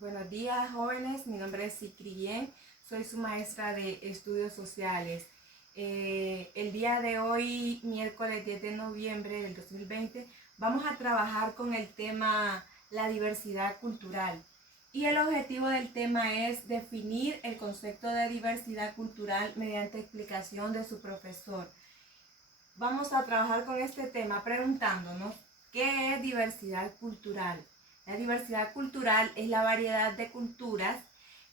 Buenos días, jóvenes. Mi nombre es Cicrien. Soy su maestra de estudios sociales. El día de hoy, miércoles 10 de noviembre del 2020, vamos a trabajar con el tema la diversidad cultural. Y el objetivo del tema es definir el concepto de diversidad cultural mediante explicación de su profesor. Vamos a trabajar con este tema preguntándonos, ¿qué es diversidad cultural? La diversidad cultural es la variedad de culturas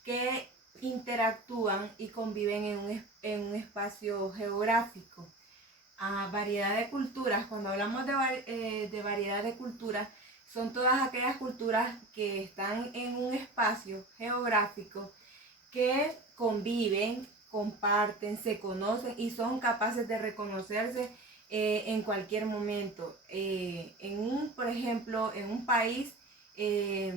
que interactúan y conviven en un espacio geográfico. Variedad de culturas, cuando hablamos de variedad de culturas, son todas aquellas culturas que están en un espacio geográfico que conviven, comparten, se conocen y son capaces de reconocerse en cualquier momento. Por ejemplo, en un país, eh,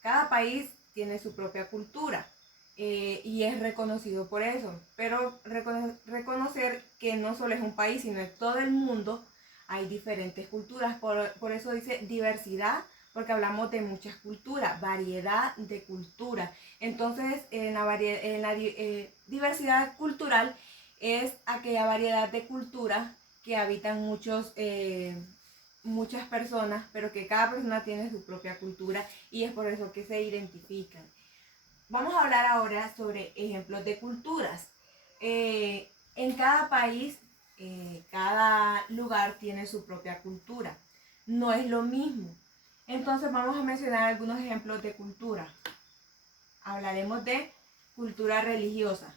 cada país tiene su propia cultura y es reconocido por eso. Pero reconocer que no solo es un país, sino en todo el mundo hay diferentes culturas. Por eso dice diversidad, porque hablamos de muchas culturas, variedad de culturas. Entonces, diversidad cultural es aquella variedad de culturas que habitan muchas personas, pero que cada persona tiene su propia cultura y es por eso que se identifican. Vamos a hablar ahora sobre ejemplos de culturas. En cada país, cada lugar tiene su propia cultura. No es lo mismo. Entonces vamos a mencionar algunos ejemplos de cultura. Hablaremos de cultura religiosa.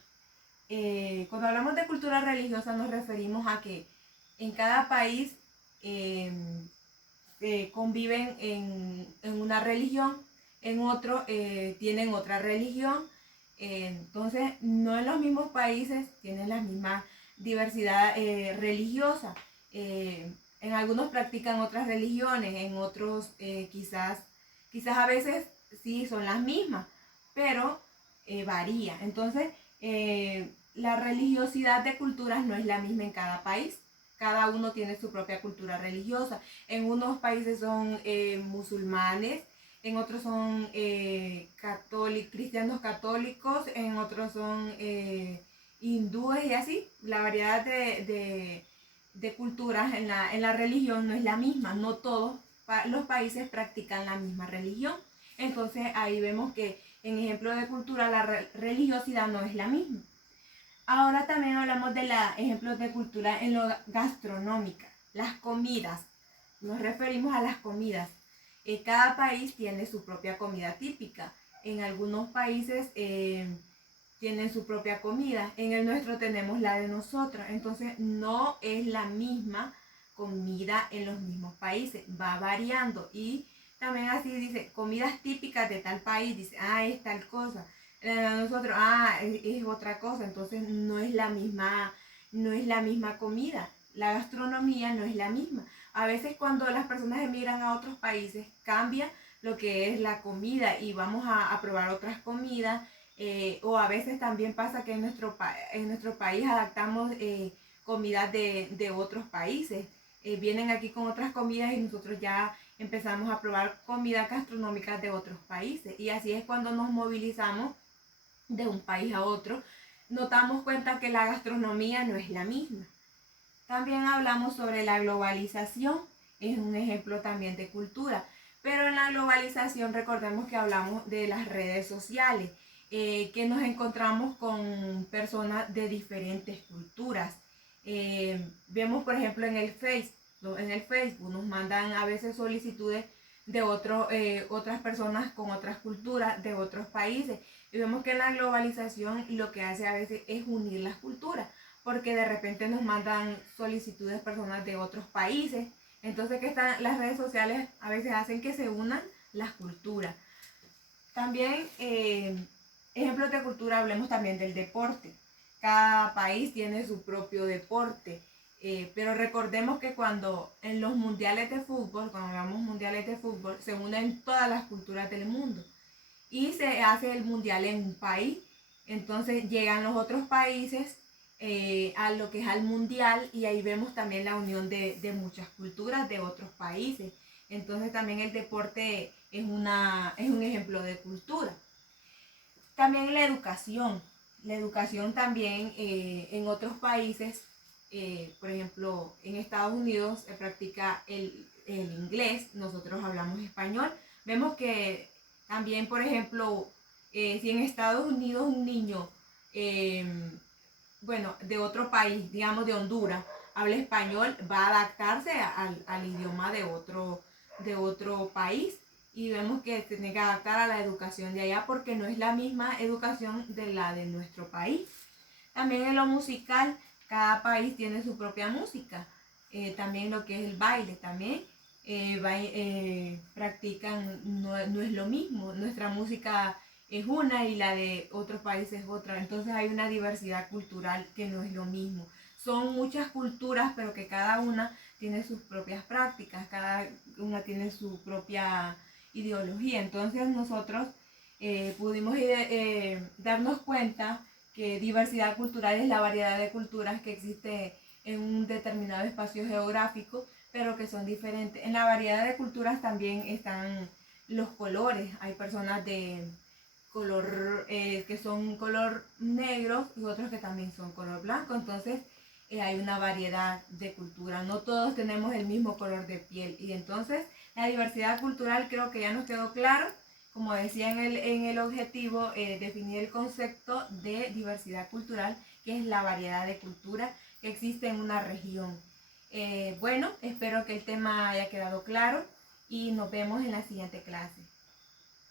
Cuando hablamos de cultura religiosa nos referimos a que en cada país eh, conviven en una religión, en otro tienen otra religión. Entonces, no en los mismos países tienen la misma diversidad religiosa. En algunos practican otras religiones, en otros quizás a veces sí son las mismas, pero varía. Entonces, la religiosidad de culturas no es la misma en cada país. Cada uno tiene su propia cultura religiosa. En unos países son musulmanes, en otros son cristianos católicos, en otros son hindúes y así. La variedad de culturas en la religión no es la misma. No todos los países practican la misma religión. Entonces ahí vemos que en ejemplo de cultura la religiosidad no es la misma. Ahora también hablamos de los ejemplos de cultura en lo gastronómica, las comidas. Nos referimos a las comidas. Cada país tiene su propia comida típica. En algunos países tienen su propia comida. En el nuestro tenemos la de nosotros. Entonces no es la misma comida en los mismos países. Va variando. Y también así dice, comidas típicas de tal país. Dice, es tal cosa. Nosotros, es otra cosa. Entonces no es la misma comida. La gastronomía no es la misma. A veces cuando las personas emigran a otros países cambia lo que es la comida y vamos a probar otras comidas. O a veces también pasa que en nuestro país adaptamos comidas de otros países. Vienen aquí con otras comidas y nosotros ya empezamos a probar comidas gastronómicas de otros países. Y así es cuando nos movilizamos de un país a otro. Nos damos cuenta que la gastronomía no es la misma. También hablamos sobre la globalización, es un ejemplo también de cultura. Pero en la globalización recordemos que hablamos de las redes sociales, que nos encontramos con personas de diferentes culturas. Vemos por ejemplo en el Facebook nos mandan a veces solicitudes de otras personas con otras culturas de otros países. Y vemos que la globalización lo que hace a veces es unir las culturas, porque de repente nos mandan solicitudes personas de otros países. Entonces las redes sociales a veces hacen que se unan las culturas. También, ejemplos de cultura, hablemos también del deporte. Cada país tiene su propio deporte. Pero recordemos que cuando en los mundiales de fútbol, cuando hablamos mundiales de fútbol, se unen todas las culturas del mundo y se hace el mundial en un país. Entonces llegan los otros países a lo que es al mundial y ahí vemos también la unión de muchas culturas de otros países. Entonces también el deporte es un ejemplo de cultura. También la educación también en otros países, por ejemplo, en Estados Unidos se practica el inglés, nosotros hablamos español. Vemos que también, por ejemplo, si en Estados Unidos un niño, eh, bueno, de otro país, digamos de Honduras, habla español, va a adaptarse al idioma de otro país, y vemos que se tiene que adaptar a la educación de allá porque no es la misma educación de la de nuestro país. También en lo musical, cada país tiene su propia música. También lo que es el baile, también practican, no es lo mismo. Nuestra música es una y la de otros países es otra. Entonces hay una diversidad cultural que no es lo mismo. Son muchas culturas, pero que cada una tiene sus propias prácticas, cada una tiene su propia ideología. Entonces nosotros pudimos darnos cuenta que diversidad cultural es la variedad de culturas que existe en un determinado espacio geográfico, pero que son diferentes. En la variedad de culturas también están los colores. Hay personas de color que son color negro y otros que también son color blanco. Entonces hay una variedad de cultura. No todos tenemos el mismo color de piel. Y entonces la diversidad cultural creo que ya nos quedó claro. Como decía en el objetivo, definir el concepto de diversidad cultural, que es la variedad de cultura que existe en una región. Bueno, espero que el tema haya quedado claro y nos vemos en la siguiente clase.